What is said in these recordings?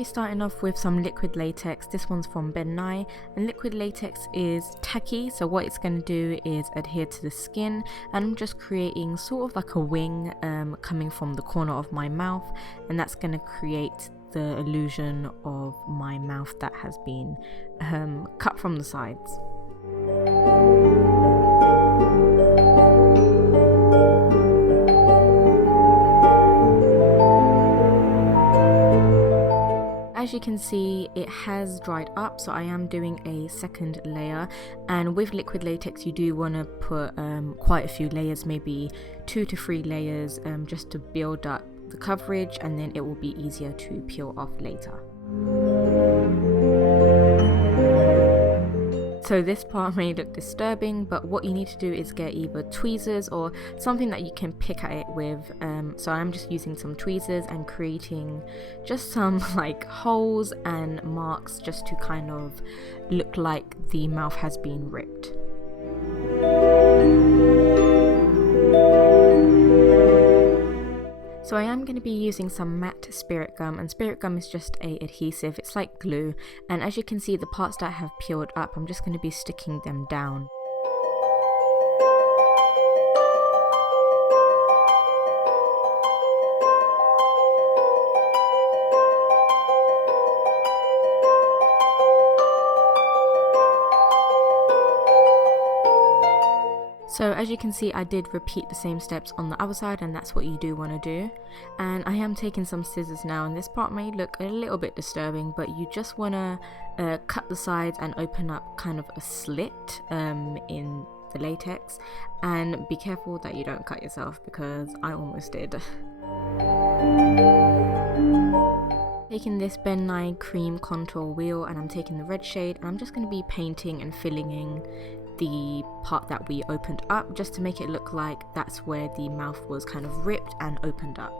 be starting off with some liquid latex. This one's from Ben Nye, and liquid latex is tacky, so what it's going to do is adhere to the skin, and I'm just creating sort of like a wing coming from the corner of my mouth, and that's going to create the illusion of my mouth that has been cut from the sides. As you can see, it has dried up, so I am doing a second layer, and with liquid latex you do want to put quite a few layers, maybe 2 to 3 layers, just to build up the coverage, and then it will be easier to peel off later. So this part may look disturbing, but what you need to do is get either tweezers or something that you can pick at it with. So I'm just using some tweezers and creating just some like holes and marks just to kind of look like the mouth has been ripped. So I am going to be using some matte spirit gum, and spirit gum is just a adhesive, it's like glue, and as you can see the parts that have peeled up, I'm just going to be sticking them down. So as you can see, I did repeat the same steps on the other side, and that's what you do want to do. And I am taking some scissors now, and this part may look a little bit disturbing, but you just want to cut the sides and open up kind of a slit in the latex, and be careful that you don't cut yourself, because I almost did. Taking this Ben Nye cream contour wheel, and I'm taking the red shade, and I'm just going to be painting and filling in the part that we opened up, just to make it look like that's where the mouth was kind of ripped and opened up.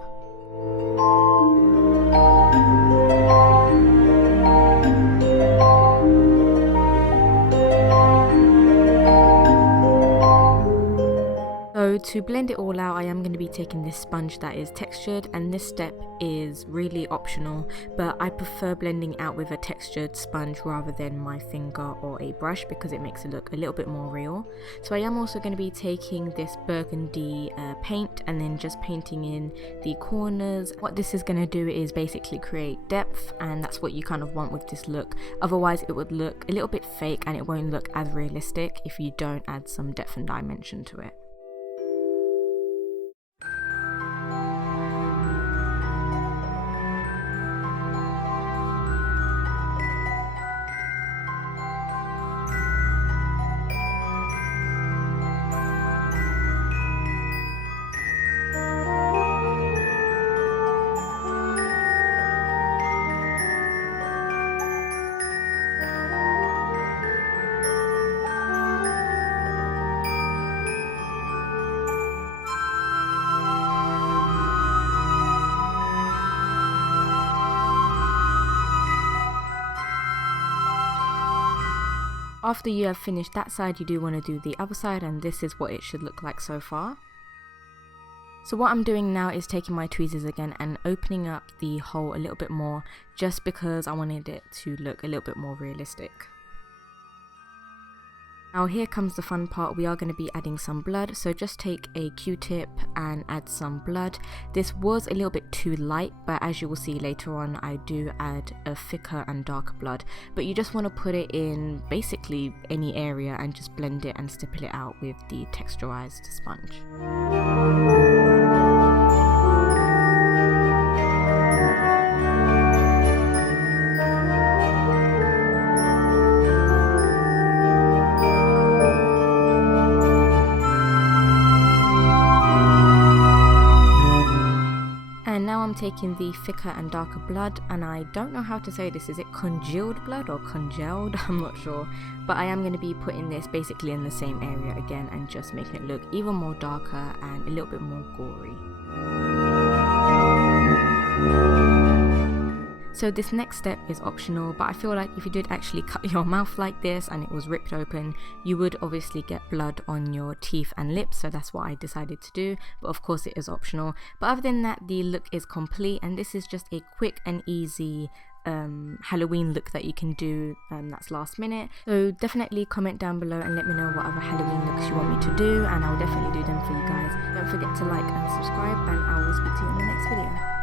So to blend it all out, I am going to be taking this sponge that is textured, and this step is really optional, but I prefer blending out with a textured sponge rather than my finger or a brush, because it makes it look a little bit more real. So I am also going to be taking this burgundy paint and then just painting in the corners. What this is going to do is basically create depth, and that's what you kind of want with this look. Otherwise it would look a little bit fake and it won't look as realistic if you don't add some depth and dimension to it. After you have finished that side, you do want to do the other side, and this is what it should look like so far. So what I'm doing now is taking my tweezers again and opening up the hole a little bit more, just because I wanted it to look a little bit more realistic. Now here comes the fun part. We are going to be adding some blood, so just take a Q-tip and add some blood. This was a little bit too light, but as you will see later on, I do add a thicker and darker blood, but you just want to put it in basically any area and just blend it and stipple it out with the texturized sponge. I'm taking the thicker and darker blood, and I don't know how to say this, is it congealed blood or congealed? I'm not sure, but I am going to be putting this basically in the same area again and just making it look even more darker and a little bit more gory. So this next step is optional, but I feel like if you did actually cut your mouth like this and it was ripped open, you would obviously get blood on your teeth and lips, so that's what I decided to do, but of course it is optional. But other than that, the look is complete, and this is just a quick and easy Halloween look that you can do that's last minute. So definitely comment down below and let me know what other Halloween looks you want me to do, and I'll definitely do them for you guys. Don't forget to like and subscribe, and I will speak to you in the next video.